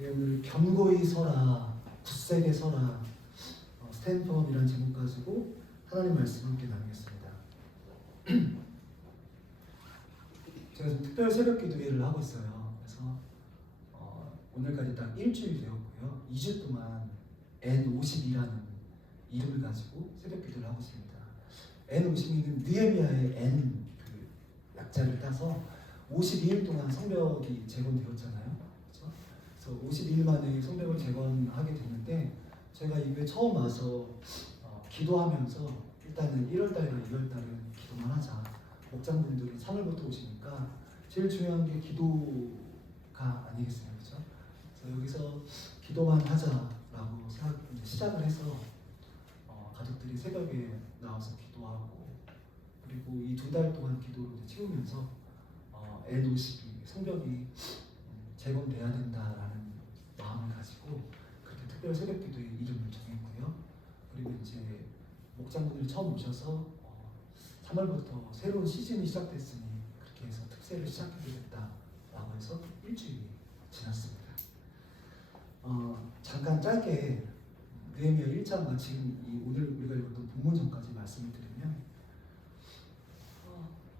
예, 오늘 견고히 서라, 굳세게 서라, 스탠드업이라는 제목 가지고 하나님 말씀 함께 나누겠습니다. 제가 지금 특별 새벽 기도회를 하고 있어요. 그래서 오늘까지 딱 일주일 되었고요. 2주 동안 N52라는 이름을 가지고 새벽 기도를 하고 있습니다. N52는 느헤미야의 N 그 약자를 따서 52일 동안 성벽이 재건되었잖아요. 그렇죠? 그래서 52일 만에 성벽을 재건하게 됐는데 제가 이 교회 처음 와서 기도하면서 일단은 1월달과 2월달은 기도만 하자. 목장분들이 3월부터 오시니까 제일 중요한 게 기도가 아니겠어요, 그렇죠? 그래서 여기서 기도만 하자라고 시작을 해서 가족들이 새벽에 나와서 기도하고 그리고 이 2달 동안 기도로 채우면서 N52 성벽이 재건돼야 된다라는 마음을 가지고 그렇게 특별 새벽 기도의 이름을 정했고요. 그리고 이제 목장분들이 처음 오셔서 3월부터 새로운 시즌이 시작됐으니 그렇게 해서 특세를 시작하게 됐다라고 해서 일주일이 지났습니다. 잠깐 짧게 느헤미야 1장과 지금 오늘 우리가 읽었던 본문전까지 말씀을 드리면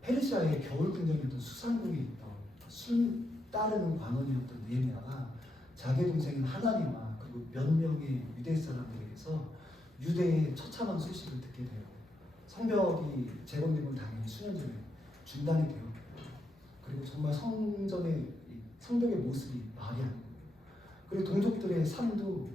페르시아의 겨울 궁정이었던 수산국이 있던 술 따르는 관원이었던 느헤미야가 자기 동생인 하나님과 그리고 몇 명의 유대 사람들에게서 유대의 처참한 소식을 듣게 돼요. 성벽이 재건되고 당연히 수년 전에 중단이 되었고 그리고 정말 성벽의 모습이 말이 안 돼요. 그리고 동족들의 삶도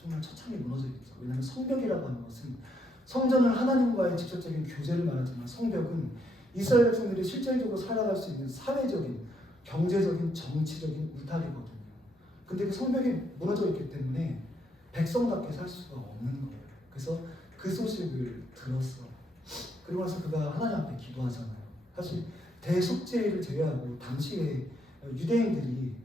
정말 처참히 무너져 있죠. 왜냐하면 성벽이라고 하는 것은 성전은 하나님과의 직접적인 교제를 말하지만 성벽은 이스라엘 백성들이 실질적으로 살아갈 수 있는 사회적인, 경제적인, 정치적인 울타리거든요. 근데 그 성벽이 무너져 있기 때문에 백성답게 살 수가 없는 거예요. 그래서 그 소식을 들었어. 그리고 나서 그가 하나님 앞에 기도하잖아요. 사실 대속죄를 제외하고 당시에 유대인들이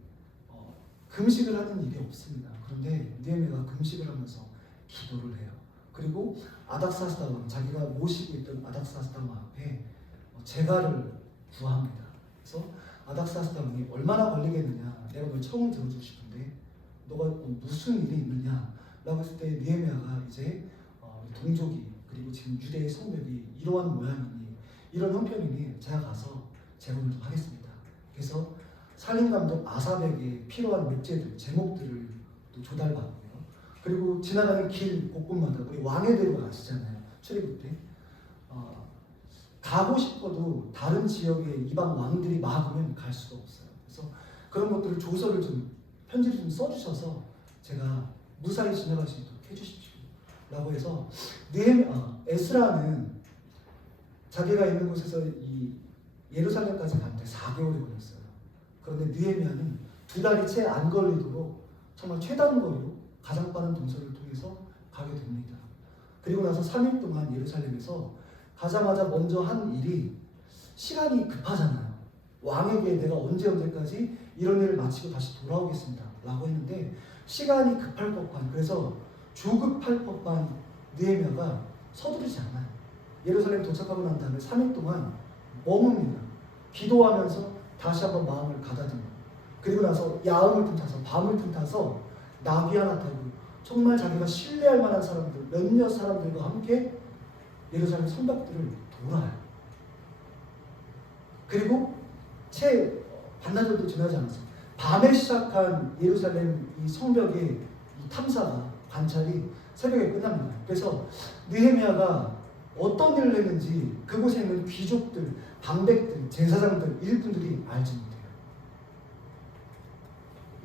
금식을 하는 일이 없습니다. 그런데 느헤미야가 금식을 하면서 기도를 해요. 그리고 아닥사스다 왕, 자기가 모시고 있던 아닥사스다 왕 앞에 제가를 구합니다. 그래서 아닥사스다 왕이 얼마나 걸리겠느냐, 내가 널 청을 들어주고 싶은데 너가 무슨 일이 있느냐 라고 했을 때 느헤미야가 이제 동족이 그리고 지금 유대의 성벽이 이러한 모양이니 이런 형편이니 제가 가서 재건을 좀 하겠습니다. 그래서 살림감독 아삽에게 필요한 목재들, 제목들을 또 조달받고요. 그리고 지나가는 길 곳곳마다 우리 왕의 대로 아시잖아요. 출애굽 때 가고 싶어도 다른 지역의 이방 왕들이 막으면 갈 수가 없어요. 그래서 그런 것들을 조서를 좀 편지를 좀 써주셔서 제가 무사히 지나갈 수 있도록 해주십시오. 라고 해서 에스라는 자기가 있는 곳에서 이 예루살렘까지 가는데 4개월이 걸렸어요. 그런데 느헤미야는 2달이 채 안 걸리도록 정말 최단거리로 가장 빠른 동선을 통해서 가게 됩니다. 그리고 나서 3일 동안 예루살렘에서 가자마자 먼저 한 일이 시간이 급하잖아요. 왕에게 내가 언제까지 이런 일을 마치고 다시 돌아오겠습니다 라고 했는데 시간이 급할 법한, 그래서 조급할 법한 느헤미야가 서두르지 않아요. 예루살렘 도착하고 난 다음에 3일 동안 머뭅니다. 기도하면서 다시 한번 마음을 가다듬고 그리고 나서 야음을 틈타서 밤을 틈타서 나귀 하나 타고 정말 자기가 신뢰할 만한 사람들 몇몇 사람들과 함께 예루살렘 성벽들을 돌아요. 그리고 채 반나절도 지나지 않았어요. 밤에 시작한 예루살렘 이 성벽의 이 탐사가 관찰이 새벽에 끝납니다. 그래서 느헤미야가 어떤 일을 했는지 그곳에 있는 귀족들, 방백들, 제사장들, 일꾼들이 알지 못해요.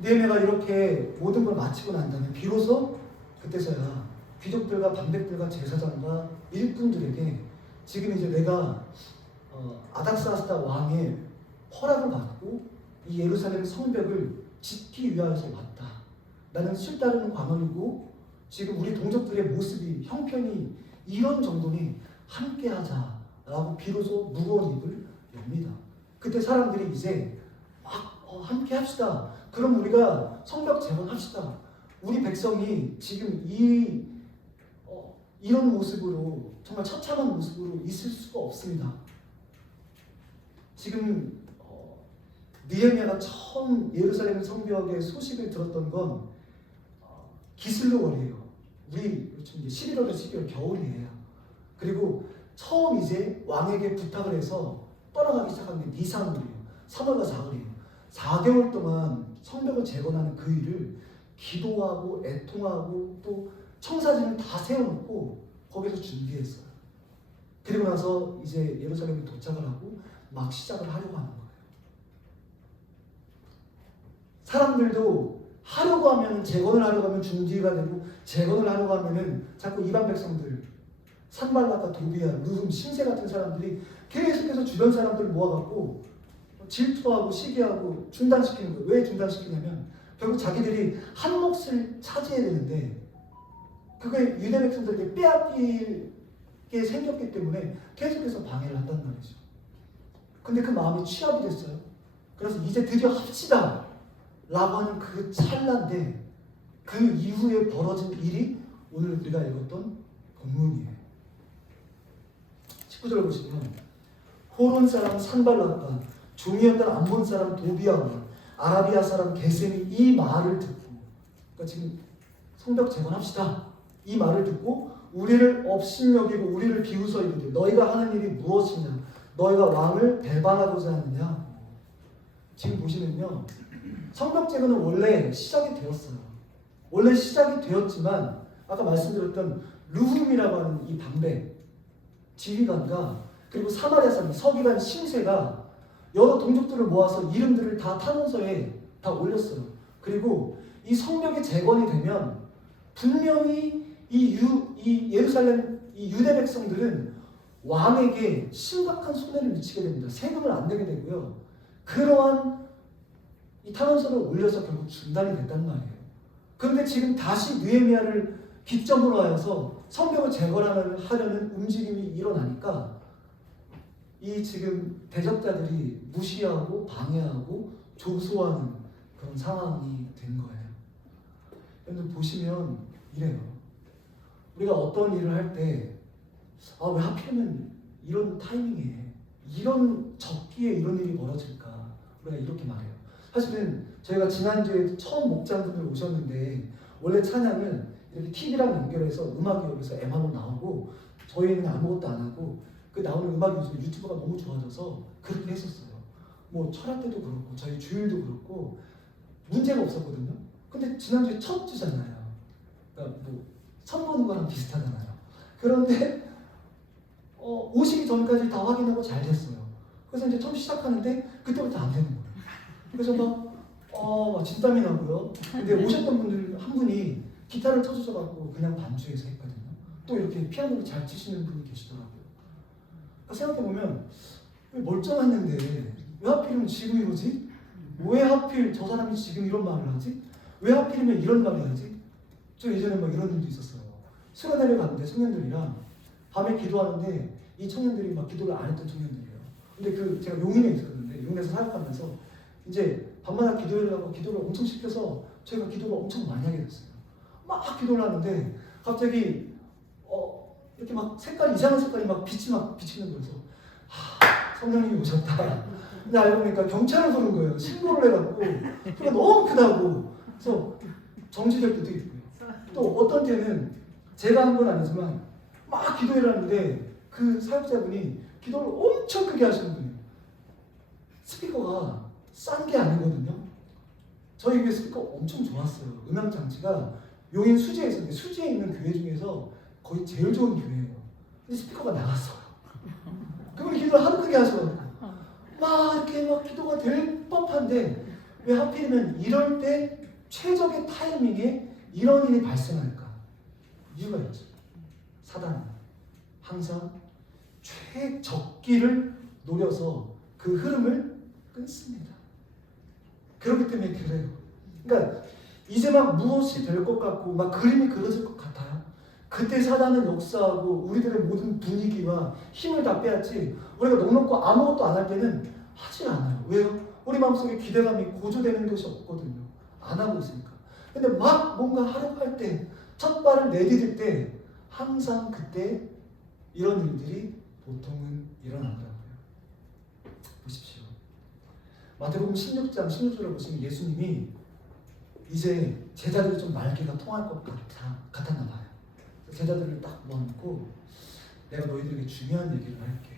느헤미야가 이렇게 모든 걸 마치고 난 다음에 비로소 그때서야 귀족들과 방백들과 제사장과 일꾼들에게 지금 이제 내가 아닥사스다 왕의 허락을 받고 이 예루살렘 성벽을 짓기 위하여서 왔다. 나는 실다른 관원이고 지금 우리 동족들의 모습이 형편이 이런 정도니 함께하자라고 비로소 무거운 입을 엽니다. 그때 사람들이 이제 막 함께 합시다. 그럼 우리가 성벽 재건합시다. 우리 백성이 지금 이런 모습으로 정말 처참한 모습으로 있을 수가 없습니다. 지금 느헤미야가 처음 예루살렘 성벽의 소식을 들었던 건 기슬로월이에요. 우리 요즘 11월에 12월 겨울이에요. 그리고 처음 이제 왕에게 부탁을 해서 떠나가기 시작한 게 니산월이에요. 3월과 4월이에요. 4개월 동안 성벽을 재건하는 그 일을 기도하고 애통하고 또 청사진을 다 세워놓고 거기서 준비했어요. 그리고 나서 이제 예루살렘에 도착을 하고 막 시작을 하려고 하는 거예요. 사람들도 하려고 하면 재건을 하려고 하면 준비가 되고 재건을 하려고 하면은 자꾸 이방 백성들 산발락과 도비야, 르훔, 심세 같은 사람들이 계속해서 주변 사람들을 모아갖고 질투하고 시기하고 중단시키는 거예요. 왜 중단시키냐면 결국 자기들이 한 몫을 차지해야 되는데 그게 유대 백성들에게 빼앗기게 생겼기 때문에 계속해서 방해를 한단 말이죠. 근데 그 마음이 취합이 됐어요. 그래서 이제 드디어 합시다 라고 하는 그 찰나인데 그 이후에 벌어진 일이 오늘 우리가 읽었던 본문이에요. 19절 보시면 호론 사람 산발락과 종이었던 암몬 사람 도비아와 아라비아 사람 게셈이 이 말을 듣고, 그러니까 지금 성벽 재건합시다 이 말을 듣고 우리를 업신여기고 우리를 비웃어 이르되 너희가 하는 일이 무엇이냐, 너희가 왕을 배반하고자 하느냐. 지금 보시면요, 성벽 재건은 원래 시작이 되었어요. 원래 시작이 되었지만 아까 말씀드렸던 르훔이라고 하는 이 방백 지휘관과 그리고 사마리아 사람 서기관 심세가 여러 동족들을 모아서 이름들을 다 탄원서에 다 올렸어요. 그리고 이 성벽이 재건이 되면 분명히 이 예루살렘 이 유대 백성들은 왕에게 심각한 손해를 미치게 됩니다. 세금을 안 내게 되고요. 그러한 이 탄원서를 올려서 결국 중단이 됐단 말이에요. 그런데 지금 다시 느헤미야를 기점으로 하여서 성벽을 재건하려는 움직임이 일어나니까 이 지금 대적자들이 무시하고 방해하고 조소하는 그런 상황이 된 거예요. 여러분 보시면 이래요. 우리가 어떤 일을 할 때 왜 하필이면 이런 타이밍에 이런 적기에 이런 일이 벌어질까, 우리가 이렇게 말해요. 사실은 저희가 지난주에 처음 목장분들 오셨는데 원래 찬양을 이렇게 TV랑 연결해서 음악이 여기서 M하고 나오고 저희는 아무것도 안 하고 그 나오는 음악이 요즘 유튜브가 너무 좋아져서 그렇게 했었어요. 뭐 철학 때도 그렇고 저희 주일도 그렇고 문제가 없었거든요. 근데 지난주에 첫 주잖아요. 그러니까 뭐 처음 보는 거랑 비슷하잖아요. 그런데 오시기 전까지 다 확인하고 잘 됐어요. 그래서 이제 처음 시작하는데 그때부터 안 되는 거예요. 그래서 막 진땀이 나고요. 근데 오셨던 분들 한 분이 기타를 쳐주셔가지고 그냥 반주해서 했거든요. 또 이렇게 피아노를 잘 치시는 분이 계시더라고요. 그러니까 생각해보면 멀쩡했는데 왜 하필이면 지금 이러지? 왜 하필 저 사람이 지금 이런 말을 하지? 왜 하필이면 이런 말을 하지? 저 예전에 막 이런 일도 있었어요. 수련회를 갔는데 청년들이랑 밤에 기도하는데 이 청년들이 막 기도를 안 했던 청년들이에요. 근데 제가 용인에 있었는데 용인에서 사역하면서 이제 밤마다 기도를 하고 기도를 엄청 시켜서 저희가 기도를 엄청 많이 하게 됐어요. 막 기도를 하는데 갑자기 이렇게 막 이상한 색깔이 막 빛이 막 비치는 거여서 성령님이 오셨다. 근데 알고 보니까 경찰을 부른 거예요. 신고를 해갖고 소리가 너무 크다고. 그래서 정지될 때도 있고요. 또 어떤 때는 제가 한 건 아니지만 막 기도를 하는데 그 사역자분이 기도를 엄청 크게 하시는 분이에요. 스피커가 싼 게 아니거든요. 저희 교회 스피커 엄청 좋았어요. 음향 장치가 용인 수지에 있었는데 수지에 있는 교회 중에서 거의 제일 좋은 교회예요. 근데 스피커가 나갔어요. 그분이 기도를 하도 크게 하셔가지고 막 이렇게 막 기도가 될 법한데 왜 하필이면 이럴 때 최적의 타이밍에 이런 일이 발생할까? 이유가 있죠. 사단은 항상 최적기를 노려서 그 흐름을 끊습니다. 그렇기 때문에 그래요. 그러니까 이제 막 무엇이 될 것 같고 막 그림이 그려질 것 같아요. 그때 사단은 역사하고 우리들의 모든 분위기와 힘을 다 빼앗지, 우리가 넉넉고 아무것도 안 할 때는 하지 않아요. 왜요? 우리 마음속에 기대감이 고조되는 것이 없거든요. 안 하고 있으니까. 근데 막 뭔가 하려고 할 때, 첫 발을 내디딜 때 항상 그때 이런 일들이 보통은 일어나더라고요. 보십시오. 마태복음 16장 16절을 보시면 예수님이 이제 제자들이 좀 말귀가 통할 것 같았나 봐요. 제자들을 딱 모아놓고 내가 너희들에게 중요한 얘기를 할게.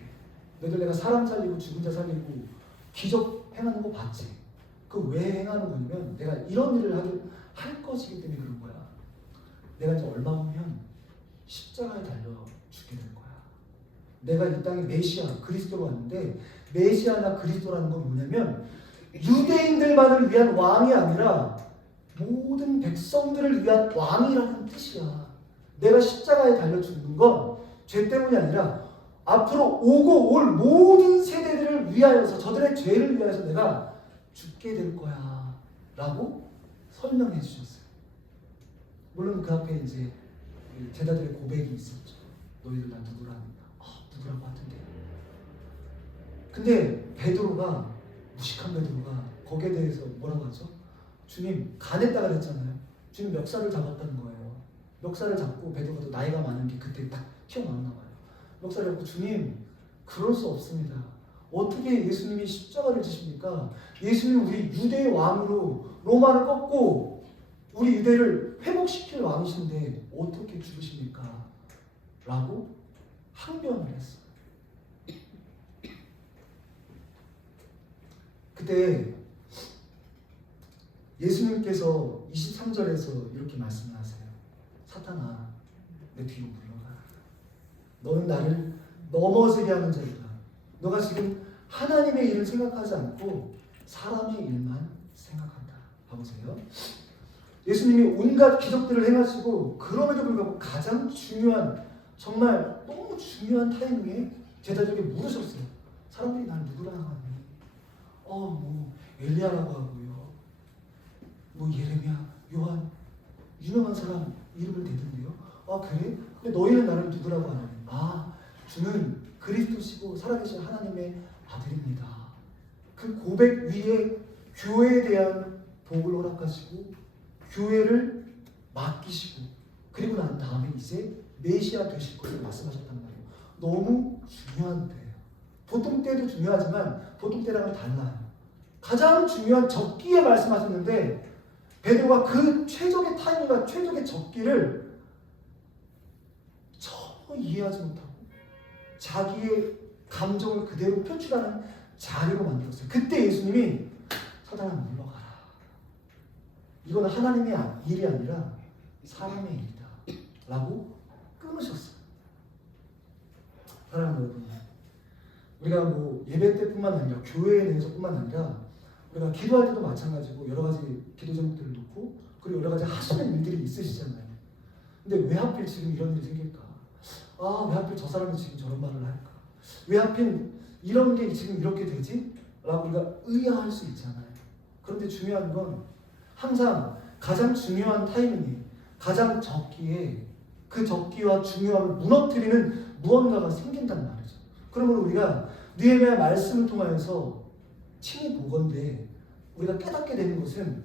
너희들 내가 사람 살리고 죽은 자 살리고 기적 행하는 거 봤지? 그 왜 행하는 거냐면 내가 이런 일을 할 것이기 때문에 그런 거야. 내가 이제 얼마 후면 십자가에 달려 죽게 될 거야. 내가 이 땅에 메시아 그리스도로 왔는데 메시아나 그리스도라는 건 뭐냐면 유대인들만을 위한 왕이 아니라 모든 백성들을 위한 왕이라는 뜻이야. 내가 십자가에 달려 죽는 건 죄 때문이 아니라 앞으로 오고 올 모든 세대들을 위하여서 저들의 죄를 위하여서 내가 죽게 될 거야 라고 설명해 주셨어요. 물론 그 앞에 이제 제자들의 고백이 있었죠. 너희들 나 누구라는 누구라고 하던데. 근데 베드로가 무식한 베드로가 거기에 대해서 뭐라고 하죠? 주님 간했다 그랬잖아요. 주님 멱살을 잡았다는 거예요. 멱살을 잡고 베드로가 또 나이가 많은 게 그때 딱 튀어나왔나 봐요. 멱살을 잡고 주님 그럴 수 없습니다. 어떻게 예수님이 십자가를 지십니까? 예수님 우리 유대의 왕으로 로마를 꺾고 우리 유대를 회복시킬 왕이신데 어떻게 죽으십니까? 라고 항변을 했어요. 그때 예수님께서 23절에서 이렇게 말씀하세요. 사탄아 내 뒤로 물러가라. 너는 나를 넘어지게 하는 자이다. 너가 지금 하나님의 일을 생각하지 않고 사람의 일만 생각한다. 봐보세요. 예수님이 온갖 기적들을 행하시고 그럼에도 불구하고 가장 중요한 정말 너무 중요한 타이밍에 제자들에게 물으셨어요. 사람들이 날 누구라 하니? 뭐 엘리야라고 하고요. 뭐 예레미야, 요한 유명한 사람 이름을 대던데요. 그래? 근데 너희는 나를 누구라고 하니? 주는 그리스도시고 살아계신 하나님의 아들입니다. 그 고백 위에 교회에 대한 복을 허락하시고 교회를 맡기시고 그리고 난 다음에 이제 메시아 되실 것을 말씀하셨단 말이에요. 너무 중요한 때예요. 보통 때도 중요하지만 보통 때랑은 달라요. 가장 중요한 적기에 말씀하셨는데 베드로가 그 최적의 타이밍과 최적의 적기를 전혀 이해하지 못하고 자기의 감정을 그대로 표출하는 자리로 만들었어요. 그때 예수님이 사단아 물러가라. 이건 하나님의 일이 아니라 사람의 일이다 라고 끊으셨어요. 사랑하는 여러분, 우리가 뭐 예배 때뿐만 아니라 교회에 대해서뿐만 아니라 우리가 기도할 때도 마찬가지고 여러 가지 기도 제목들을 놓고 그리고 여러 가지 하시는 일들이 있으시잖아요. 근데 왜 하필 지금 이런 일이 생길까? 왜 하필 저 사람이 지금 저런 말을 할까? 왜 하필 이런 게 지금 이렇게 되지? 라고 우리가 의아할 수 있잖아요. 그런데 중요한 건 항상 가장 중요한 타이밍이 가장 적기에 그 적기와 중요함을 무너뜨리는 무언가가 생긴단 말이죠. 그러면 우리가 느헤미야의 말씀을 통하여서 친히 보건대 우리가 깨닫게 되는 것은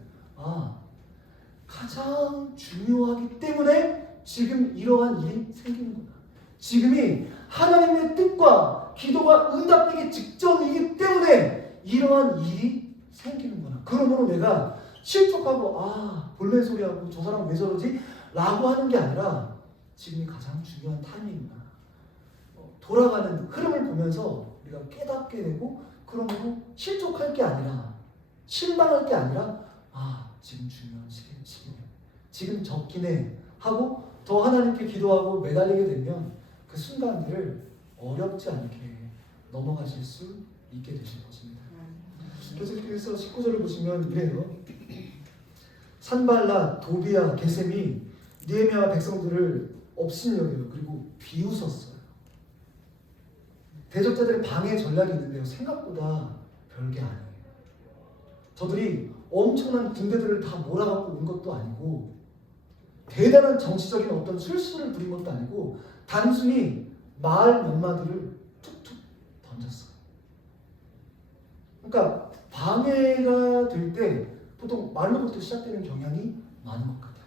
가장 중요하기 때문에 지금 이러한 일이 생기는구나. 지금이 하나님의 뜻과 기도가 응답되기 직전이기 때문에 이러한 일이 생기는구나. 그러므로 내가 실족하고 볼멘 소리하고 저 사람 왜 저러지? 라고 하는 게 아니라 지금이 가장 중요한 타이밍이구나. 돌아가는 흐름을 보면서 우리가 깨닫게 되고 그러므로 실족할 게 아니라 실망할 게 아니라 지금 중요한 시기네. 지금 적기네 하고 더 하나님께 기도하고 매달리게 되면 그 순간들을 어렵지 않게 넘어가실 수 있게 되실 것입니다. 그래서 19절을 보시면 이래요. 산발랏, 도비야, 게셈이 느헤미야와 백성들을 업신여겨요. 그리고 비웃었어요. 대적자들의 방해 전략이 있는데요. 생각보다 별게 아니에요. 저들이 엄청난 군대들을 다 몰아갖고 온 것도 아니고 대단한 정치적인 어떤 술수를 부린 것도 아니고 단순히 말 몇 마디를 툭툭 던졌어요. 그러니까 방해가 될 때 보통 말로부터 시작되는 경향이 많은 것 같아요.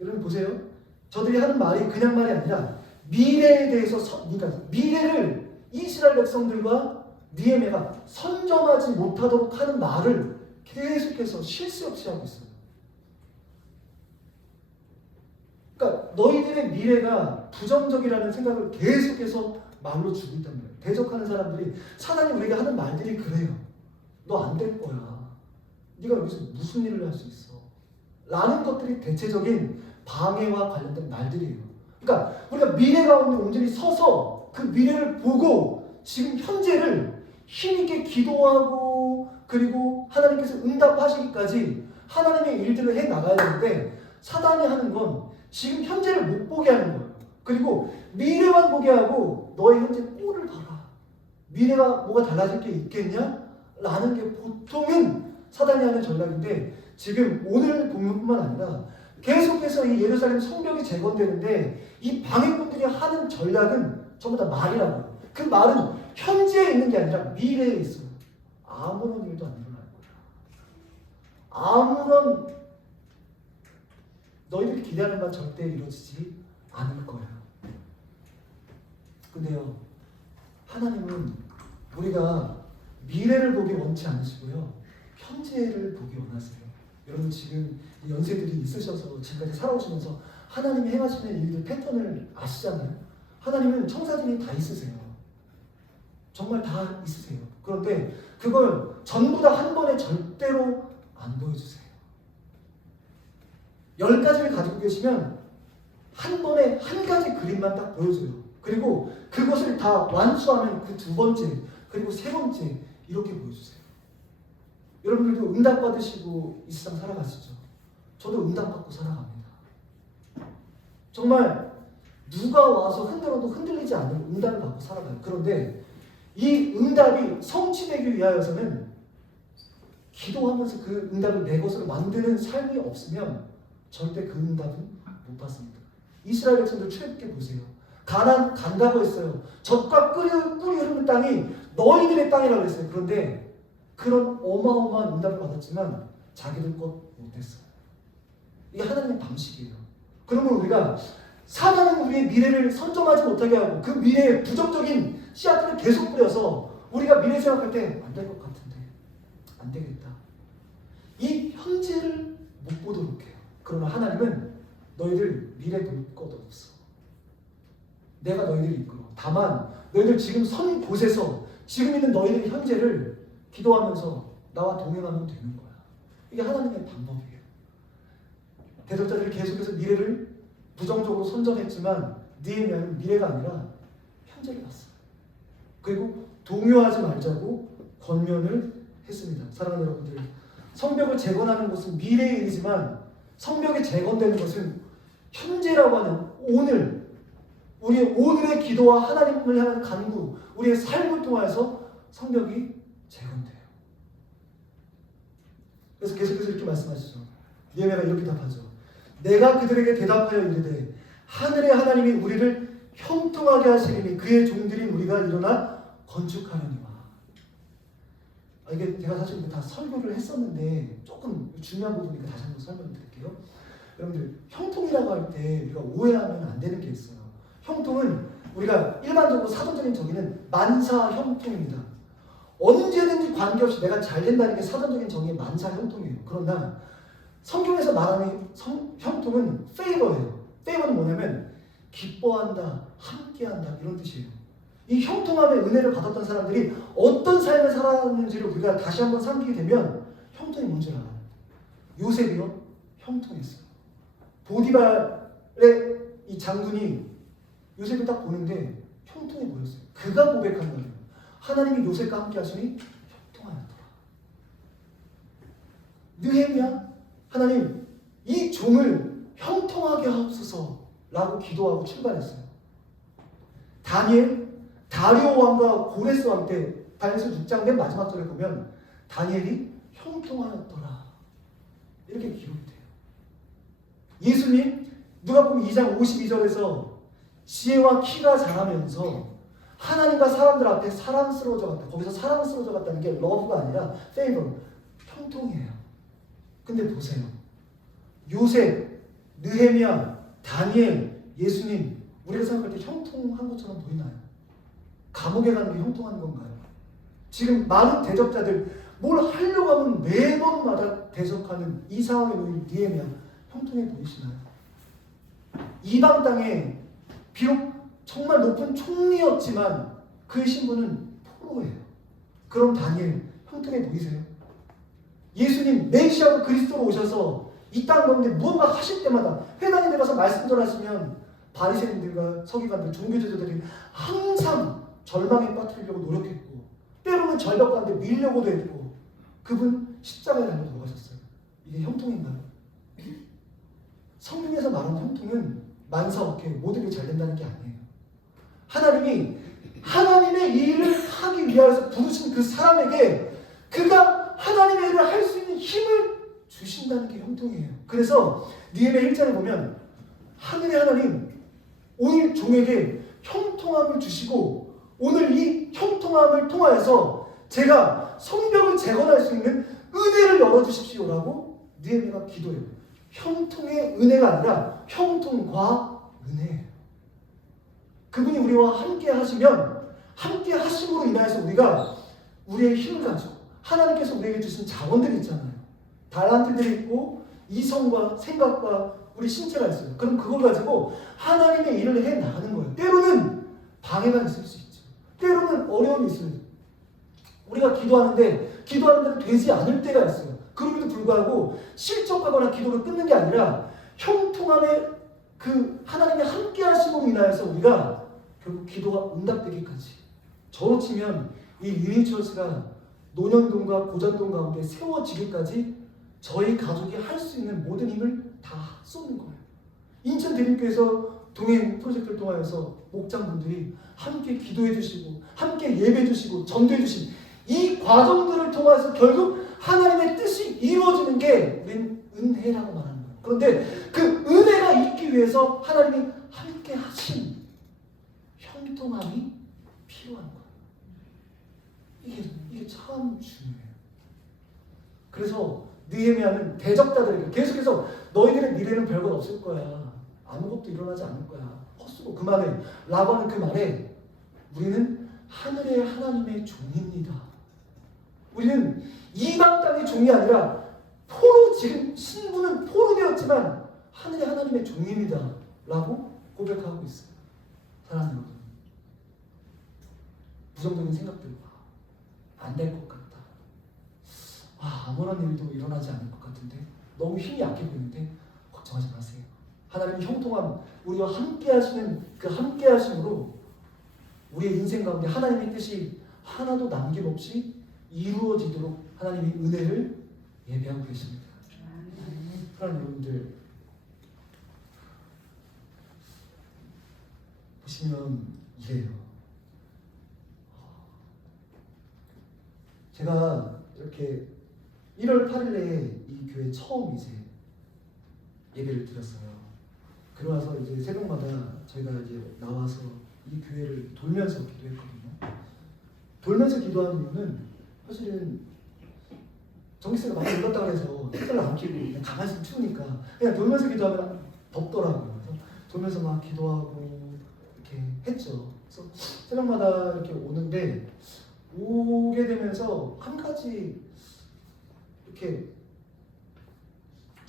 여러분 보세요. 저들이 하는 말이 그냥 말이 아니라 미래에 대해서 그러니까 미래를 이스라엘 백성들과 느헤미야가 선점하지 못하도록 하는 말을 계속해서 쉴 새 없이 하고 있어요. 그러니까 너희들의 미래가 부정적이라는 생각을 계속해서 말로 주고 있단 말이에요. 대적하는 사람들이, 사단이 우리에게 하는 말들이 그래요. 너 안 될 거야. 네가 여기서 무슨 일을 할 수 있어? 라는 것들이 대체적인 방해와 관련된 말들이에요. 그러니까 우리가 미래 가운데 온전히 서서 그 미래를 보고 지금 현재를 힘있게 기도하고, 그리고 하나님께서 응답하시기까지 하나님의 일들을 해 나가야 되는데, 사단이 하는 건 지금 현재를 못 보게 하는 거예요. 그리고 미래만 보게 하고 너의 현재 꼴을 봐라. 미래가 뭐가 달라질 게 있겠냐? 라는 게 보통은 사단이 하는 전략인데, 지금 오늘 본문뿐만 아니라 계속해서 이 예루살렘 성벽이 재건되는데 이 방해꾼들이 하는 전략은 전부 다 말이라고요. 그 말은 현재에 있는 게 아니라 미래에 있어요. 아무런 일도 안 일어날 거야. 아무런 너희들이 기대하는 바 절대 이루어지지 않을 거야. 근데요, 하나님은 우리가 미래를 보기 원치 않으시고요, 현재를 보기 원하세요. 여러분 지금 연세들이 있으셔서 지금까지 살아오시면서 하나님이 행하시는 일들 패턴을 아시잖아요. 하나님은 청사진이 다 있으세요. 정말 다 있으세요. 그런데 그걸 전부 다 한 번에 절대로 안 보여주세요. 10가지를 가지고 계시면 한 번에 한 가지 그림만 딱 보여줘요. 그리고 그것을 다 완수하면 그 두 번째, 그리고 세 번째 이렇게 보여주세요. 여러분들도 응답받으시고 이 세상 살아가시죠? 저도 응답받고 살아갑니다. 정말 누가 와서 흔들어도 흔들리지 않는 응답을 받고 살아가요. 그런데 이 응답이 성취되기 위하여서는 기도하면서 그 응답을 내 것으로 만드는 삶이 없으면 절대 그 응답은 못 받습니다. 이스라엘 백성들 출애굽기 보세요. 가나안 간다고 했어요. 젖과 꿀이 흐르는 땅이 너희들의 땅이라고 했어요. 그런데 그런 어마어마한 응답을 받았지만 자기들 것 못했어요. 이게 하나님의 방식이에요. 그러면 우리가 사단은 우리의 미래를 선점하지 못하게 하고 그 미래에 부정적인 씨앗들을 계속 뿌려서 우리가 미래 생각할 때 안 될 것 같은데, 안 되겠다, 이 현재를 못 보도록 해요. 그러나 하나님은 너희들 미래 볼 것 없어. 내가 너희들을 이끌어. 다만 너희들 지금 선 곳에서 지금 있는 너희들의 현재를 기도하면서 나와 동행하면 되는 거야. 이게 하나님의 방법이에요. 대적자들이 계속해서 미래를 부정적으로 선점했지만 느헤미야는 미래가 아니라 현재를 봤어요. 그리고 동요하지 말자고 권면을 했습니다. 사랑하는 여러분들, 성벽을 재건하는 것은 미래의 일이지만 성벽이 재건되는 것은 현재라고 하는 오늘, 우리의 오늘의 기도와 하나님을 향한 간구, 우리의 삶을 통하여서 성벽이 재건돼요. 그래서 계속해서 이렇게 말씀하시죠. 느헤미야가 이렇게 답하죠. 내가 그들에게 대답하여 이르되 하늘의 하나님이 우리를 형통하게 하시리니 그의 종들인 우리가 일어나 건축하려니와. 이게 제가 사실 다 설교를 했었는데 조금 중요한 부분이니까 다시 한번 설명드릴게요. 여러분들, 형통이라고 할 때 우리가 오해하면 안 되는 게 있어요. 형통은 우리가 일반적으로 사전적인 정의는 만사 형통입니다. 언제든지 관계없이 내가 잘 된다는 게 사전적인 정의의 만사 형통이에요. 그러나 성경에서 말하는 형통은 페이버예요. 페이버는 뭐냐면 기뻐한다, 함께한다, 이런 뜻이에요. 이 형통함의 은혜를 받았던 사람들이 어떤 삶을 살았는지를 우리가 다시 한번 삼키게 되면 형통이 뭔지 알아요. 요셉이요, 형통했어요. 보디발의 이 장군이 요셉을 딱 보는데 형통해 보였어요. 그가 고백한 거예요. 하나님이 요셉과 함께 하시니 형통하였더라. 느헤미야, 하나님 이 종을 형통하게 하옵소서라고 기도하고 출발했어요. 다니엘, 다리오 왕과 고레스 왕 때 다니엘서 6장 맨 마지막 절에 보면 다니엘이 형통하였더라 이렇게 기록이 돼요. 예수님, 누가복음 2장 52절에서 지혜와 키가 자라면서 하나님과 사람들 앞에 사랑스러워져 갔다. 거기서 사랑스러워져 갔다는 게 러브가 아니라 페이버, 형통이에요. 근데 보세요. 요셉, 느헤미야, 다니엘, 예수님, 우리가 생각할 때 형통한 것처럼 보이나요? 감옥에 가는 게 형통한 건가요? 지금 많은 대적자들 뭘 하려고 하면 매번마다 대적하는 이 상황에 놓인 느헤미야, 형통해 보이시나요? 이방 땅에 비록 정말 높은 총리였지만 그의 신분은 포로예요. 그럼 다니엘 형통해 보이세요? 예수님 메시아로 그리스도로 오셔서 이 땅 가운데 무언가 하실 때마다 회당에 들어가서 말씀 전하시면 바리새인들과 서기관들, 종교제도들이 항상 절망에 빠뜨리려고 노력했고 때로는 절벽 가운데 밀려고도 했고 그분 십자가에 달려 돌아가셨어요. 이게 형통인가요? 성경에서 말하는 형통은 만사오케 모든 게 잘 된다는 게 아니에요. 하나님이 하나님의 일을 하기 위해서 부르신 그 사람에게 그가 하나님의 일을 할 수 있는 힘을 주신다는 게 형통이에요. 그래서 느헤미야 1장에 보면 하늘의 하나님 오늘 종에게 형통함을 주시고 오늘 이 형통함을 통하여서 제가 성벽을 재건할 수 있는 은혜를 열어주십시오라고 느헤미야가 기도해요. 형통의 은혜가 아니라 형통과 은혜예요. 그분이 우리와 함께 하시면 함께 하심으로 인하여서 우리가 우리의 힘을 가지고 하나님께서 우리에게 주신 자원들이 있잖아요. 달란트들이 있고 이성과 생각과 우리 신체가 있어요. 그럼 그걸 가지고 하나님의 일을 해 나가는 거예요. 때로는 방해가 있을 수 있죠. 때로는 어려움이 있어요. 우리가 기도하는데 되지 않을 때가 있어요. 그럼에도 불구하고 실족하거나 기도를 끊는 게 아니라 형통함의 그 하나님의 함께 하심으로 인하여서 우리가 결국 기도가 응답되기까지 저로 치면 이 유니처스가 노년동과 고전동 가운데 세워지기까지 저희 가족이 할 수 있는 모든 힘을 다 쏟는 거예요. 인천 대림교회에서 동행 프로젝트를 통하여서 목장분들이 함께 기도해 주시고 함께 예배해 주시고 전도해 주신 이 과정들을 통해서 결국 하나님의 뜻이 이루어지는 게 우리는 은혜라고 말하는 거예요. 그런데 그 은혜가 있기 위해서 하나님이 함께 하신 형통함이 필요한 거예요. 이게 참 중요해요. 그래서 느헤미야는 대적자들에게 계속해서 너희들의 미래는 별것 없을 거야. 아무것도 일어나지 않을 거야. 헛수고 그만해. 라고 하는 그 말에 우리는 하늘의 하나님의 종입니다. 우리는 이방 땅의 종이 아니라 지금 신분은 포로 되었지만 하늘의 하나님의 종입니다. 라고 고백하고 있어요. 사랑하는 여러분. 부정적인 생각들과 안 될 것 같다. 아무런 일도 일어나지 않을 것 같은데 너무 힘이 약해 보이는데 걱정하지 마세요. 하나님의 형통함, 우리와 함께 하시는 그 함께 하심으로 우리의 인생 가운데 하나님의 뜻이 하나도 남김없이 이루어지도록 하나님의 은혜를 예배하고 계십니다. 그런 여러분들 보시면 이래요. 제가 이렇게 1월 8일에 이 교회 처음 이제 예배를 드렸어요. 그러고 나서 이제 새벽마다 저희가 이제 나와서 이 교회를 돌면서 기도했거든요. 돌면서 기도하는 이유는 사실은 전기세가 많이 올랐다고 해서 햇살을 안 켜고 그냥 가만히 있으면 추우니까 그냥 돌면서 기도하면 덥더라고요. 그래서 돌면서 막 기도하고 이렇게 했죠. 그래서 새벽마다 이렇게 오게 되면서 한 가지 이렇게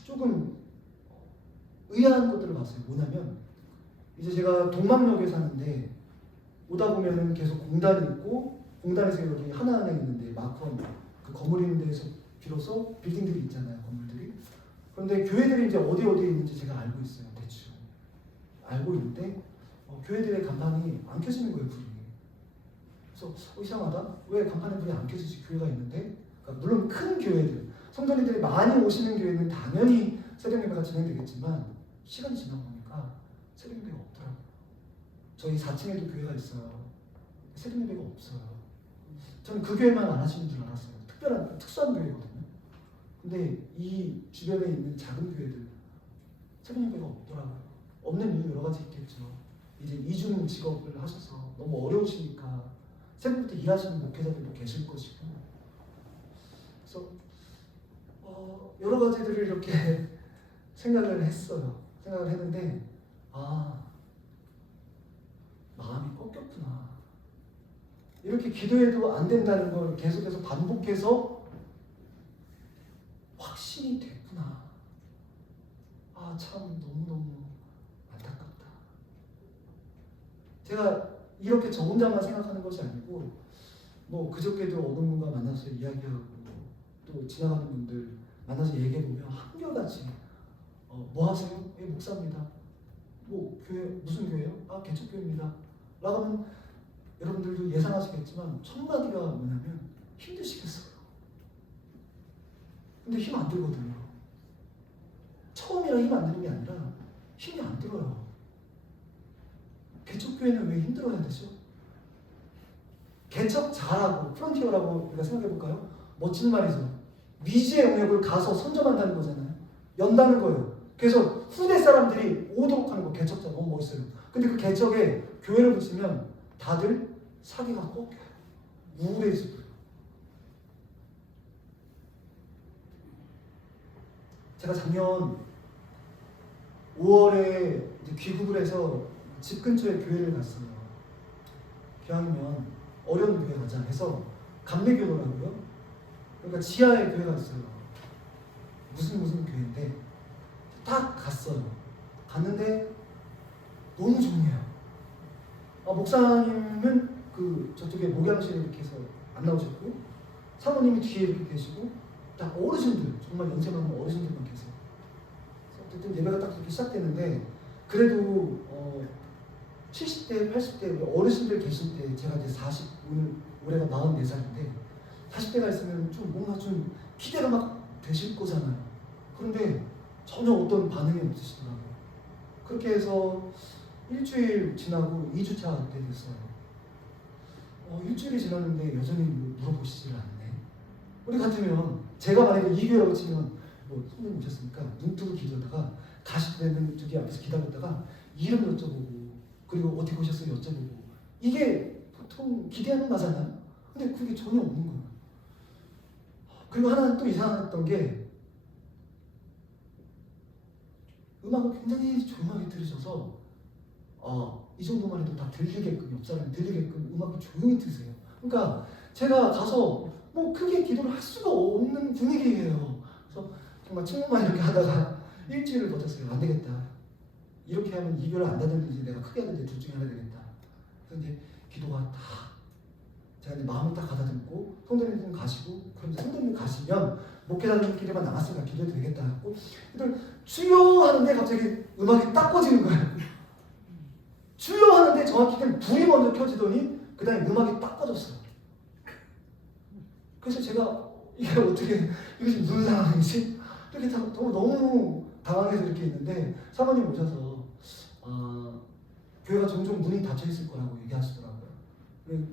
조금 의아한 것들을 봤어요. 뭐냐면 이제 제가 동막역에 사는데 오다 보면은 계속 공단이 있고 공단에서 여기 하나하나 있는데 마크원 그 건물 있는 데에서 비로소 빌딩들이 있잖아요. 건물들이. 그런데 교회들이 이제 어디에 있는지 제가 알고 있어요. 대충 알고 있는데 교회들의 간판이 안 켜지는 거예요. 불이. 그래서 이상하다. 왜 간판에 불이 안 켜지지? 교회가 있는데. 그러니까 물론 큰 교회들 성도님들이 많이 오시는 교회는 당연히 새벽 예배가 진행되겠지만 시간이 지나고 보니까 새벽 예배가 없더라고요. 저희 4층에도 교회가 있어요. 새벽 예배가 없어요. 저는 그 교회만 안 하시는 줄 알았어요. 특수한 교회거든요. 근데 이 주변에 있는 작은 교회들 새벽 예배가 없더라고요. 없는 이유 여러 가지 있겠죠. 이제 이중 직업을 하셔서 너무 어려우시니까 새벽부터 일하시는 목회자들도 계실 것이고 그래서 여러 가지들을 이렇게 생각을 했는데 마음이 꺾였구나. 이렇게 기도해도 안 된다는 걸 계속해서 반복해서 확신이 됐구나. 아, 참 너무너무 안타깝다. 제가 이렇게 저 혼자만 생각하는 것이 아니고 뭐 그저께도 어느 분과 만나서 이야기하고 또 지나가는 분들 만나서 얘기해보면 한결같이 뭐 하세요? 예, 목사입니다. 뭐 교회 무슨 교회요? 아, 개척교회입니다. 라고 하면 여러분들도 예상하시겠지만 첫 마디가 뭐냐면 힘드시겠어요. 근데 힘 안 들거든요. 처음이라 힘 안 드는 게 아니라 힘이 안 들어요. 개척교회는 왜 힘들어야 되죠? 개척 잘하고 프론티어라고 우리가 생각해볼까요? 멋진 말이죠. 미지의 영역을 가서 선점한다는 거잖아요. 연다는 거예요. 그래서 후대 사람들이 오도록 하는 거. 개척자 너무 멋있어요. 근데 그 개척에 교회를 붙이면 다들 사기가 꺾여요. 우울해지고요. 제가 작년 5월에 귀국을 해서 집 근처에 교회를 갔어요. 기왕이면 어려운 교회 가자 해서 감리교회라고요. 그러니까 지하에 교회가 있어요. 무슨 교회인데 딱 갔어요. 갔는데 너무 조용해요. 목사님은 그 저쪽에 목양실에 이렇게 해서 안 나오셨고 사모님이 뒤에 이렇게 계시고 딱 어르신들, 정말 연세 많은 어르신들만 계세요. 어쨌든 예배가 딱 그렇게 시작되는데 그래도 70대, 80대 어르신들 계실 때 제가 이제 올해가 44살인데 40대가 있으면 좀 뭔가 좀 기대가 막 되실 거잖아요. 그런데 전혀 어떤 반응이 없으시더라고요. 그렇게 해서 일주일 지나고 2주차 때 됐어요. 일주일이 지났는데 여전히 물어보시질 않네. 우리 같으면 제가 만약에 이 교회라고 치면 뭐 손님 오셨으니까 눈 뜨고 기도하다가 가실 때는 저기 앞에서 기다렸다가 이름 여쭤보고 그리고 어떻게 오셨어요 여쭤보고 이게 보통 기대하는 거잖아요. 근데 그게 전혀 없는 거예요. 그리고 하나 또 이상했던 게 음악을 굉장히 조용하게 들으셔서 이 정도만 해도 다 들리게끔 옆 사람이 들리게끔 음악을 조용히 트세요. 그러니까 제가 가서 뭐 크게 기도를 할 수가 없는 분위기예요. 그래서 정말 친구만 이렇게 하다가 일주일을 버텼어요. 안 되겠다. 이렇게 하면 이 교회를 안 다녔는지 내가 크게 하는데 둘 중에 하나 되겠다. 그래서 이제 기도가 다 제가 이제 마음을 딱 가다듬고 성도님들 가시고 그럼 성도님 가시면 목회자들끼리만 남았으니까 기도해도 되겠다 하고 주여 하는데 갑자기 음악이 딱 꺼지는 거예요. 주여 하는데 정확히 불이 먼저 켜지더니 그 다음에 음악이 딱 꺼졌어요. 그래서 제가 이게 어떻게 이것이 무슨 상황이지? 이렇게 너무 당황해서 이렇게 있는데 사모님 오셔서 교회가 종종 문이 닫혀 있을 거라고 얘기하시더라고요.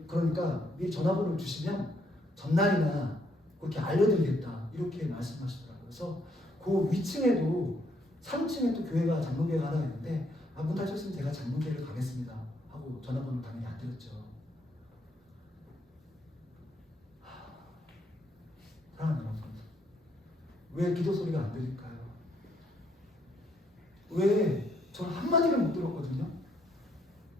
그러니까 미리 전화번호를 주시면 전날이나 그렇게 알려드리겠다 이렇게 말씀하시더라고요. 그래서 그 위층에도 3층에 또 교회가 장로교회가 하나 있는데 문 닫혔으면 제가 장로교회를 가겠습니다 하고 전화번호 당연히 안 드렸죠. 사랑하는 여러분, 왜 기도 소리가 안 들릴까요? 왜 저는 한마디를 못 들었거든요.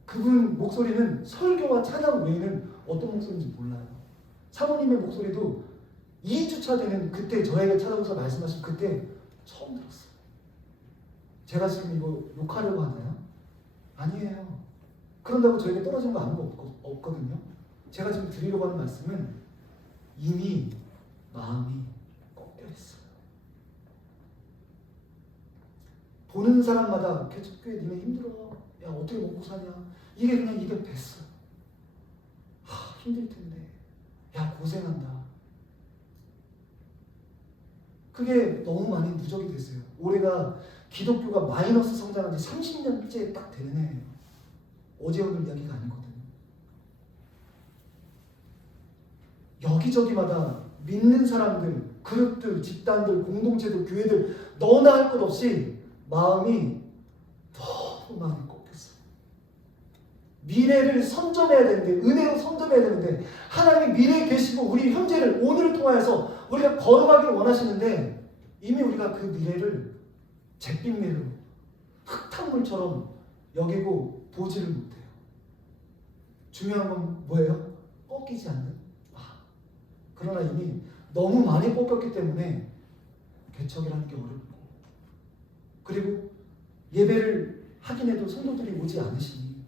그분 목소리는 설교와 찬양 외에는 어떤 목소리인지 몰라요. 사모님의 목소리도 2주차 되는 그때 저에게 찾아오셔서 말씀하신 그때 처음 들었어요. 제가 지금 이거 욕하려고 하나요? 아니에요. 그런다고 저에게 떨어진 거 아무것도 없거든요. 제가 지금 드리려고 하는 말씀은 이미 마음이 꺾여 있어요. 보는 사람마다 개척교회 니네 힘들어. 야 어떻게 먹고 사냐. 이게 그냥 입에 뱄어요. 힘들 텐데. 야 고생한다. 그게 너무 많이 누적이 됐어요. 올해가 기독교가 마이너스 성장한 지 30년째 딱 되는 해예요. 어제 오늘 이야기가 아니거든요. 여기저기마다 믿는 사람들, 그룹들, 집단들, 공동체들, 교회들 너나 할 것 없이 마음이 너무 많이 꺾였어요. 미래를 선점해야 되는데, 은혜로 선점해야 되는데 하나님이 미래에 계시고 우리 현재를 오늘을 통하여서 우리가 걸어가기를 원하시는데 이미 우리가 그 미래를 잿빛미로 흙탕물처럼 여기고 보지를 못해요. 중요한 건 뭐예요? 꺾이지 않는 마음. 그러나 이미 너무 많이 꺾였기 때문에 개척이라는 게 어렵고, 그리고 예배를 하긴 해도 성도들이 오지 않으시니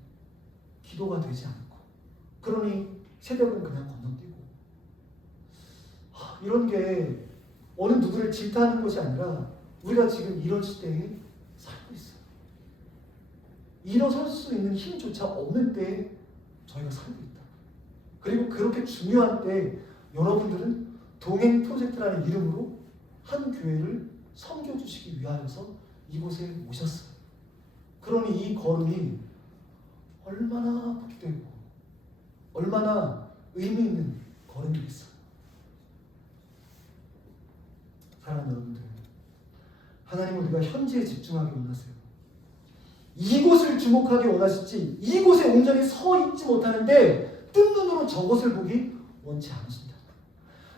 기도가 되지 않고, 그러니 새벽은 그냥 건너뛰고, 이런 게 어느 누구를 질타하는 것이 아니라 우리가 지금 이런 시대에 살고 있어요. 일어설 수 있는 힘조차 없는 때에 저희가 살고 있다. 그리고 그렇게 중요한 때에 여러분들은 동행 프로젝트라는 이름으로 한 교회를 섬겨주시기 위하여서 이곳에 오셨어요. 그러니 이 걸음이 얼마나 복되고 얼마나 의미 있는 걸음이겠어요. 사랑하는 여러분들, 하나님은 우리가 현재에 집중하기 원하세요. 이곳을 주목하기 원하시지 이곳에 온전히 서 있지 못하는데 뜬 눈으로 저곳을 보기 원치 않으신다.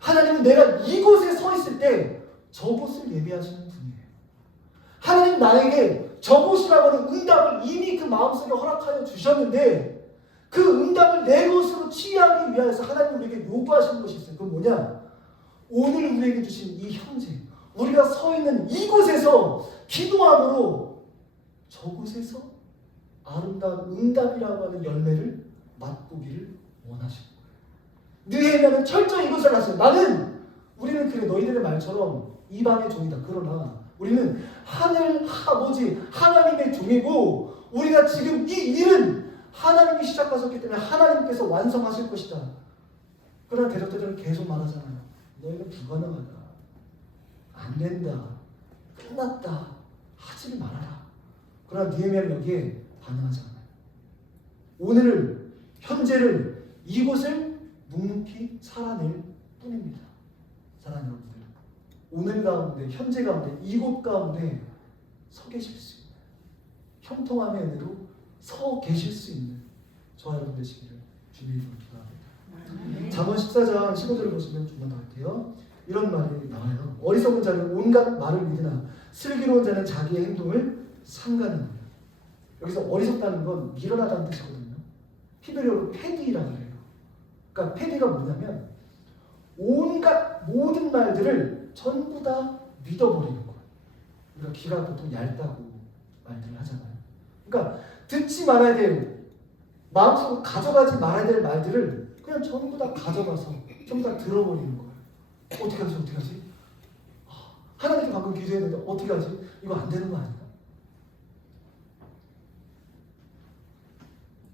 하나님은 내가 이곳에 서 있을 때 저곳을 예배하시는 분이에요. 하나님 나에게 저곳이라고 하는 응답을 이미 그 마음속에 허락하여 주셨는데 그 응답을 내 것으로 취하기 위해서 하나님 우리에게 요구하시는 것이 있어요. 그건 뭐냐? 오늘 우리에게 주신 이 현재, 우리가 서 있는 이곳에서 기도함으로 저곳에서 아름다운 응답이라고 하는 열매를 맛보기를 원하시는 거예요. 느헤미야는 철저히 이것을 알았어요. 우리는 그래 너희들의 말처럼 이방의 종이다. 그러나 우리는 하늘 아버지 하나님의 종이고 우리가 지금 이 일은 하나님이 시작하셨기 때문에 하나님께서 완성하실 것이다. 그러나 대적자들은 계속 말하잖아요. 너희는 불가능하다. 안 된다. 끝났다. 하지 말아라. 그러나 느헤미야는 여기에 반응하지 않아요. 오늘을, 현재를, 이곳을 묵묵히 살아낼 뿐입니다. 사랑하는 여러분들, 오늘 가운데, 현재 가운데, 이곳 가운데 서 계실 수 있는, 형통함의 은혜로 서 계실 수 있는 저와 여러분 되시기를 주님의 이름으로 기도합니다. 잠언 14장 15절을 보시면 좀 더 할게요. 이런 말이 나와요. 어리석은 자는 온갖 말을 믿으나 슬기로운 자는 자기의 행동을 삼가는 거예요. 여기서 어리석다는 건 미련하다는 뜻이거든요. 히브리어로 패디라고 해요. 그러니까 패디가 뭐냐면 온갖 모든 말들을 전부 다 믿어버리는 거예요. 우리가 귀가 보통 얇다고 말들을 하잖아요. 그러니까 듣지 말아야 될, 마음속으로 가져가지 말아야 될 말들을 그냥 전부 다 가져가서 전부 다 들어버리는 거예요. 어떻게 하지? 어떻게 하지? 하나님께 방금 기도했는데 어떻게 하지? 이거 안 되는 거 아니야?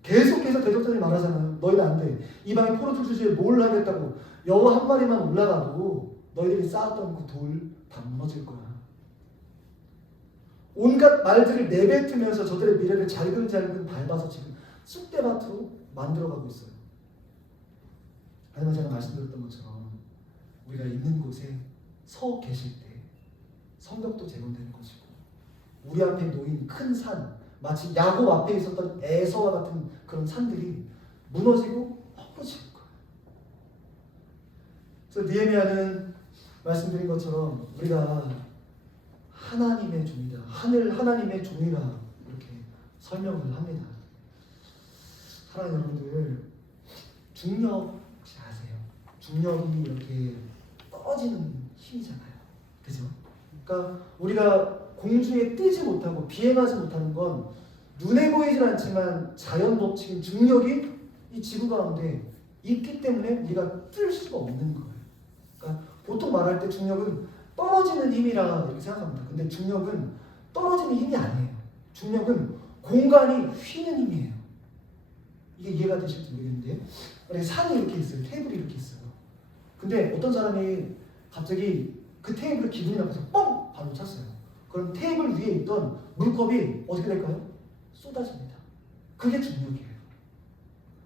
계속해서 대적자들이 말하잖아요. 너희는 안 돼. 이방의 포도주 주제에 뭘 하겠다고. 여우 한 마리만 올라가도 너희들이 쌓았던 그 돌 다 무너질 거야. 온갖 말들을 내뱉으면서 저들의 미래를 잘근잘근 밟아서 지금 쑥대밭으로 만들어가고 있어요. 하지만 제가 말씀드렸던 것처럼 우리가 있는 곳에 서 계실 때 성벽도 재건되는 것이고 우리 앞에 놓인 큰 산, 마치 야곱 앞에 있었던 에서와 같은 그런 산들이 무너지고 헛구질 거예요. 그래서 느헤미야는 말씀드린 것처럼 우리가 하나님의 종이다, 하늘 하나님의 종이다 이렇게 설명을 합니다. 사랑하는 여러분들, 중력 혹시 아세요? 중력이 이렇게 떨어지는 힘이잖아요. 그죠? 그러니까 우리가 공중에 뜨지 못하고 비행하지 못하는 건 눈에 보이진 않지만 자연 법칙인 중력이 이 지구 가운데 있기 때문에 우리가 뜰 수가 없는 거예요. 그러니까 보통 말할 때 중력은 떨어지는 힘이라 이렇게 생각합니다. 근데 중력은 떨어지는 힘이 아니에요. 중력은 공간이 휘는 힘이에요. 이게 이해가 되실지 모르겠는데, 만약에 산이 이렇게 있어요. 테이블이 이렇게 있어요. 근데 어떤 사람이 갑자기 그 테이블을 기분이 나빠서 뻥! 바로 찼어요. 그럼 테이블 위에 있던 물컵이 어떻게 될까요? 쏟아집니다. 그게 중력이에요.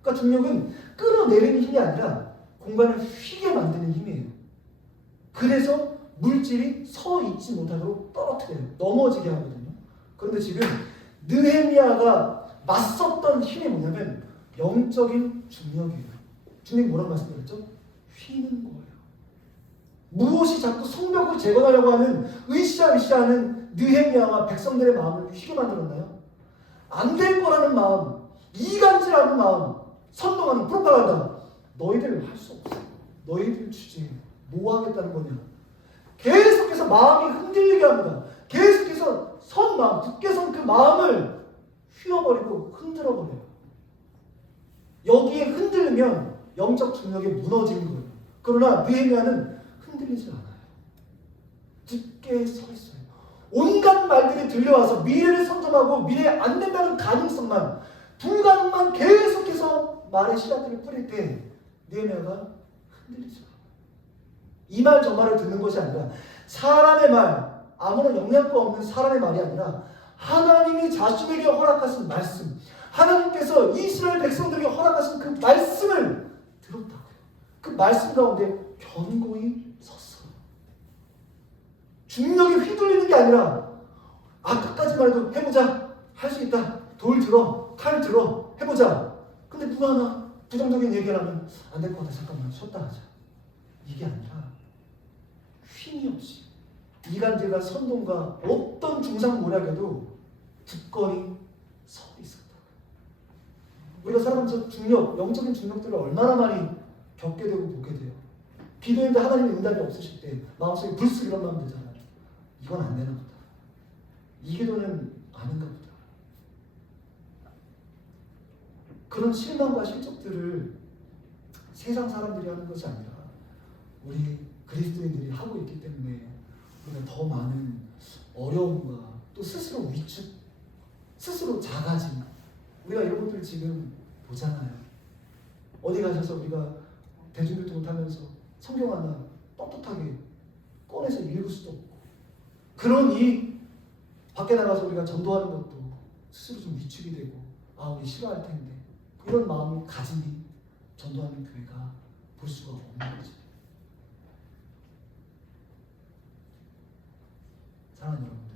그러니까 중력은 끌어내리는 힘이 아니라 공간을 휘게 만드는 힘이에요. 그래서 물질이 서 있지 못하도록 떨어뜨려요. 넘어지게 하거든요. 그런데 지금 느헤미야가 맞섰던 힘이 뭐냐면 영적인 중력이에요. 주님 뭐라고 말씀드렸죠? 휘는 거예요. 무엇이 자꾸 성벽을 재건하려고 하는 으쌰으쌰하는 느헤미야와 백성들의 마음을 휘게 만들었나요? 안 될 거라는 마음, 이간질하는 마음, 선동하는 프로파간다. 너희들 할 수 없어. 너희들 주제 뭐 하겠다는 거냐. 계속해서 마음이 흔들리게 합니다. 계속해서 선 마음, 굳게 선 그 마음을 휘어버리고 흔들어버려요. 여기에 흔들리면 영적 중력이 무너지는 거예요. 그러나 느헤미야는 흔들리지 않아요. 굳게 서 있어요. 온갖 말들이 들려와서 미래를 선점하고 미래에 안 된다는 가능성만, 불가능만 계속해서 말의 씨앗들을 뿌릴 때 느헤미야가 흔들리지 않아요. 이 말 저 말을 듣는 것이 아니라 사람의 말, 아무런 영향가 없는 사람의 말이 아니라 하나님이 자신에게 허락하신 말씀, 하나님께서 이스라엘 백성들에게 허락하신 그 말씀을 들었다고요. 그 말씀 가운데 견고히 섰어요. 중력이 휘둘리는 게 아니라 아까까지만 해도 해보자, 할 수 있다, 돌 들어, 칼 들어, 해보자. 근데 누가 하나 부정적인 얘기를 하면 안 될 것 같아, 잠깐만 쉬었다 하자. 이게 아니라 쉼이 없이 이간질과 선동과 어떤 중상모략에도 굳건히 서 있었다. 우리가 살아가면서 중력, 영적인 중력들을 얼마나 많이 겪게 되고 보게 돼요. 기도했는데 하나님의 응답이 없으실 때 마음속에 불쑥 이런 마음 들잖아요. 이건 안 되나 보다. 이 기도는 아닌가 보다. 그런 실망과 실족들을 세상 사람들이 하는 것이 아니라 우리 그리스도인들이 하고 있기 때문에 우리가 더 많은 어려움과 또 스스로 위축, 스스로 작아짐, 우리가 이런 것들 지금 보잖아요. 어디 가셔서 우리가 대중교통 타면서 성경 하나 떳떳하게 꺼내서 읽을 수도 없고, 그런 이 밖에 나가서 우리가 전도하는 것도 스스로 좀 위축이 되고, 아 우리 싫어할 텐데, 이런 마음을 가지니 전도하는 교회가 볼 수가 없는 거죠. 사랑하는 여러분들,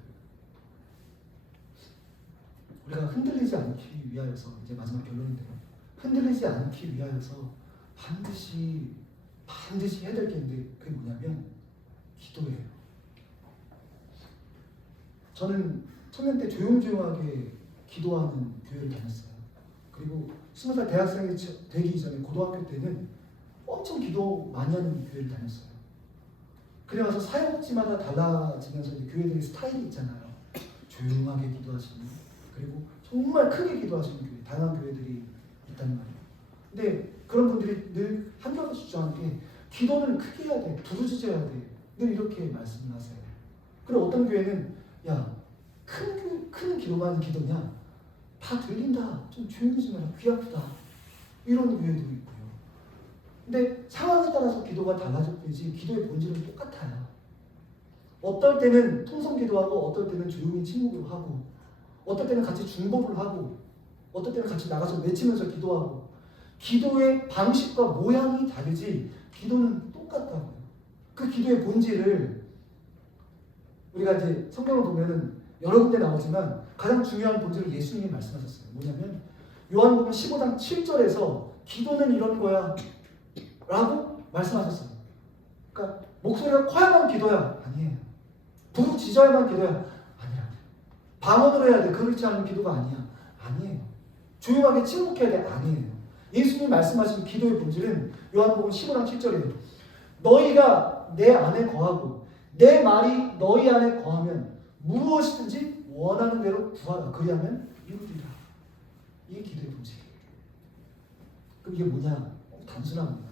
우리가 흔들리지 않기 위하여서, 이제 마지막 결론인데요, 흔들리지 않기 위하여서 반드시 해야 될 게 있는데 그게 뭐냐면 기도예요. 저는 청년 때 조용조용하게 기도하는 교회를 다녔어요. 그리고 20살 대학생이 되기 전에 고등학교 때는 엄청 기도 많이 하는 교회를 다녔어요. 그래서 사역지마다 달라지면서 이제 교회들의 스타일이 있잖아요. 조용하게 기도하시는, 그리고 정말 크게 기도하시는 교회, 다양한 교회들이 있단 말이에요. 근데 그런 분들이 늘 한결같이 주장하는 게 기도는 크게 해야 돼, 부르짖어야 돼, 늘 이렇게 말씀을 하세요. 그리고 어떤 교회는 야, 큰 기도만 기도냐? 다 들린다, 좀 조용히 좀 해라, 귀 아프다, 이런 교회도 있고요. 근데 상황에 따라서 기도가 달라질 뿐이지 기도의 본질은 똑같아요. 어떨 때는 통성 기도하고, 어떨 때는 조용히 침묵을 하고, 어떨 때는 같이 중보를 하고, 어떨 때는 같이 나가서 외치면서 기도하고, 기도의 방식과 모양이 다르지 기도는 똑같다고요. 그 기도의 본질을 우리가 이제 성경을 보면은 여러 군데 나오지만 가장 중요한 본질을 예수님이 말씀하셨어요. 뭐냐면 요한복음 15장 7절에서 기도는 이런 거야 라고 말씀하셨어요. 그러니까 목소리가 커야만 기도야? 아니에요. 부르짖어야만 기도야? 아니야. 방언으로 해야 돼? 그렇지 않은 기도가 아니야. 아니에요. 조용하게 침묵해야 돼? 아니에요. 예수님이 말씀하신 기도의 본질은 요한복음 15장 7절이에요. 너희가 내 안에 거하고 내 말이 너희 안에 거하면 무엇이든지 원하는 대로 구하라. 그리하면 이루리라. 이게 기도의 본질이에요. 그럼 이게 뭐냐? 단순합니다.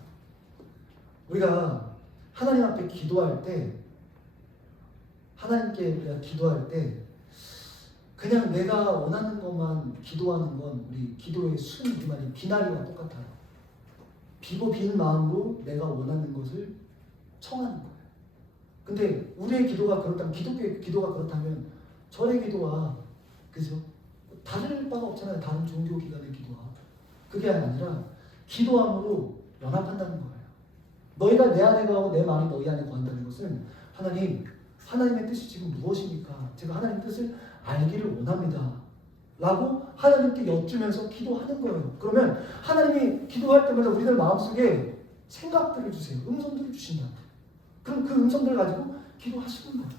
우리가 하나님 앞에 기도할 때, 하나님께 우리가 기도할 때 그냥 내가 원하는 것만 기도하는 건 우리 기도의 우리말이 비나리와 똑같아요. 비고 빈 마음으로 내가 원하는 것을 청하는 거예요. 근데 우리의 기도가 그렇다면, 기독교의 기도가 그렇다면 절의 기도와, 그죠? 다를 바가 없잖아요. 다른 종교 기관의 기도와. 그게 아니라 기도함으로 연합한다는 거예요. 너희가 내 안에 거하고 내 마음이 너희 안에 거한다는 것은 하나님의 뜻이 지금 무엇입니까? 제가 하나님의 뜻을 알기를 원합니다 라고 하나님께 여쭈면서 기도하는 거예요. 그러면 하나님이 기도할 때마다 우리들 마음속에 생각들을 주세요. 음성들을 주신다. 그럼 그 음성들을 가지고 기도하시는 거예요.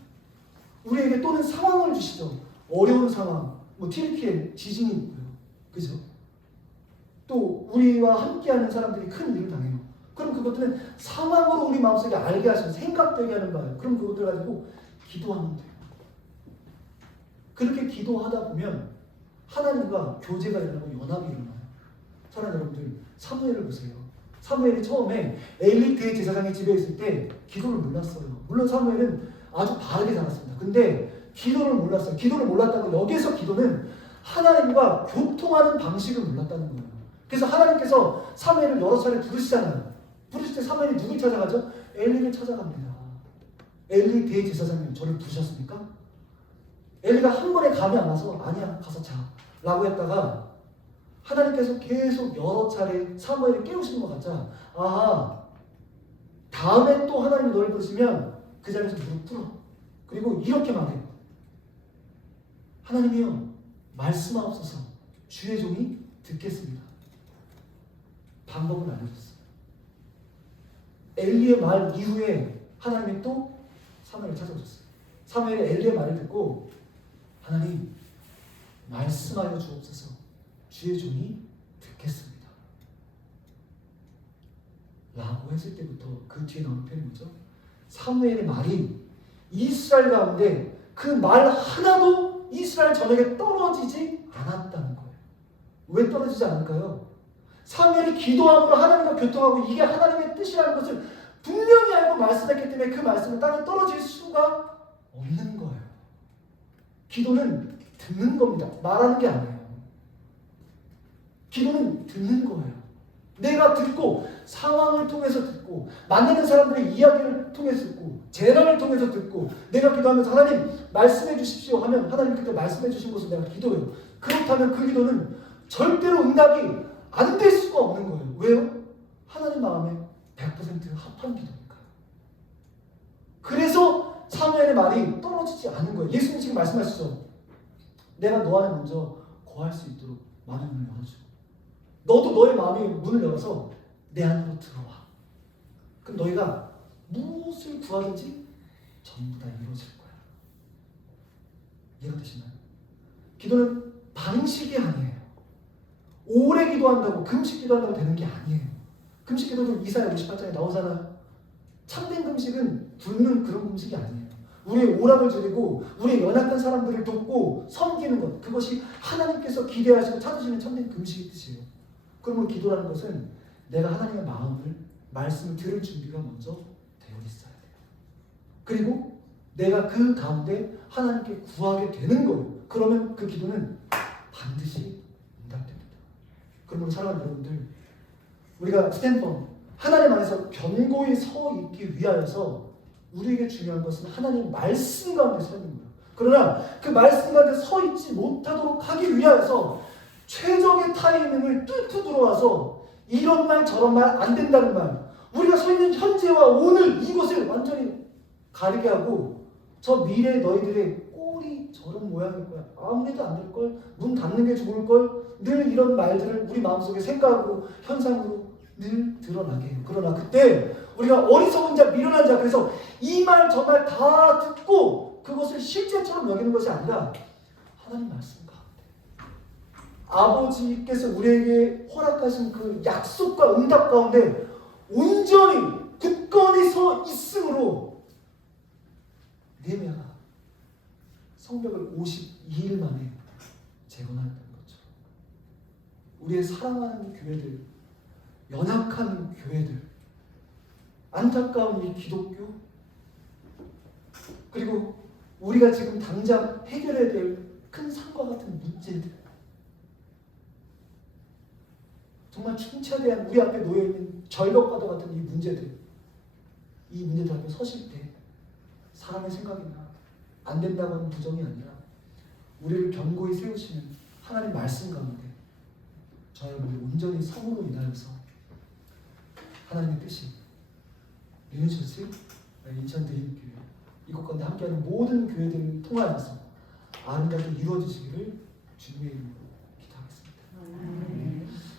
우리에게 또는 상황을 주시죠. 어려운 상황, 튀르키예 지진이 있고요. 그죠? 또 우리와 함께하는 사람들이 큰 일을 당해요. 그럼 그것들은 상황으로 우리 마음속에 알게 하시는 생각되게 하는 바예요. 그럼 그것들 가지고 기도하면 돼요. 그렇게 기도하다 보면 하나님과 교제가 일어나고 연합이 일어나요. 사랑하는 여러분들, 사무엘을 보세요. 사무엘이 처음에 엘리 대제사장의 집에 있을 때 기도를 몰랐어요. 물론 사무엘은 아주 바르게 자랐습니다. 근데 기도를 몰랐어요. 기도를 몰랐다고 여기서 기도는 하나님과 교통하는 방식을 몰랐다는 거예요. 그래서 하나님께서 사무엘을 여러 차례 부르시잖아요. 부르실 때 사무엘이 누굴 찾아가죠? 엘리를 찾아갑니다. 엘리 대제사장님 저를 부르셨습니까? 엘리가 한 번에 감이 안 와서 아니야 가서 자 라고 했다가 하나님께서 계속 여러 차례 사무엘을 깨우시는 것 같자 아하 다음에 또 하나님이 너를 부르시면 그 자리에서 무릎 꿇어. 그리고 이렇게 말해. 하나님이여 말씀하옵소서 주의 종이 듣겠습니다. 방법을 알려줬어요. 엘리의 말 이후에 하나님이 또 사무엘을 찾아오셨어요. 사무엘이 엘리의 말을 듣고 하나님 말씀하여 주옵소서 주의 종이 듣겠습니다 라고 했을 때부터 그 뒤에 나오는 표현이 뭐죠? 사무엘의 말이 이스라엘 가운데 그 말 하나도 이스라엘 전역에 떨어지지 않았다는 거예요. 왜 떨어지지 않을까요? 사무엘이 기도함으로 하나님과 교통하고 이게 하나님의 뜻이라는 것을 분명히 알고 말씀했기 때문에 그 말씀은 땅에 떨어질 수가 없는 거예요. 기도는 듣는 겁니다. 말하는 게 아니에요. 기도는 듣는 거예요. 내가 듣고 상황을 통해서 듣고 만나는 사람들의 이야기를 통해서 듣고 재난을 통해서 듣고 내가 기도하면서 하나님 말씀해 주십시오 하면 하나님 그때 말씀해 주신 것을 내가 기도해요. 그렇다면 그 기도는 절대로 응답이 안 될 수가 없는 거예요. 왜요? 하나님 마음에 100% 합한 기도니까요. 그래서 사무엘의 말이 떨어지지 않은 거예요. 예수님 지금 말씀하시죠. 내가 너 안에 먼저 거할 수 있도록 마음의 문을 열어주고 너도 너의 마음의 문을 열어서 내 안으로 들어와. 그럼 너희가 무엇을 구하든지 전부 다 이루어질 거야. 이해가 되시나요? 기도는 방식이 아니에요. 오래 기도한다고 금식 기도한다고 되는 게 아니에요. 금식 기도도 이사야 58장에 나오잖아요. 참된 금식은 굶는 그런 금식이 아니에요. 우리의 오락을 줄이고 우리의 연약한 사람들을 돕고 섬기는 것, 그것이 하나님께서 기대하시고 찾으시는 참된 금식의 뜻이에요. 그러면 기도라는 것은 내가 하나님의 마음을 말씀을 들을 준비가 먼저 되어 있어야 돼요. 그리고 내가 그 가운데 하나님께 구하게 되는 거예요. 그러면 그 기도는 반드시 응답됩니다. 그러면 사랑하는 여러분들, 우리가 스탠퍼 하나님 안에서 견고히 서 있기 위하여서 우리에게 중요한 것은 하나님의 말씀 가운데 서 있는 거예요. 그러나 그 말씀 가운데 서 있지 못하도록 하기 위하여서 최적의 타이밍을 뚫고 들어와서 이런 말 저런 말 안 된다는 말, 우리가 서 있는 현재와 오늘 이것을 완전히 가리게 하고 저 미래 너희들의 꼴이 저런 모양일 거야. 아무래도 안 될 걸. 문 닫는 게 좋을 걸. 늘 이런 말들을 우리 마음속에 생각으로 현상으로 늘 드러나게 해요. 그러나 그때 우리가 어리석은 자 미련한 자 그래서 이 말 저 말 다 듣고 그것을 실제처럼 여기는 것이 아니라 하나님 말씀 가운데 아버지께서 우리에게 허락하신 그 약속과 응답 가운데 온전히 굳건히 서 있으므로 느헤미야가 성벽을 52일 만에 재건하였다는 거죠. 우리의 사랑하는 교회들, 연약한 교회들, 안타까운 이 기독교, 그리고 우리가 지금 당장 해결해야 될 큰 산과 같은 문제들, 정말 충차대한 우리 앞에 놓여있는 절벽과도 같은 이 문제들 앞에 서실 때 사람의 생각이나 안 된다고 하는 부정이 아니라 우리를 견고히 세우시는 하나님 말씀 가운데 저희 여러분이 온전히 성으로 인하여서 하나님의 뜻이 유니처스 인천 대인교회 이곳 가운데 함께하는 모든 교회들을 통하여서 아름답게 이루어지시기를 주님의 이름으로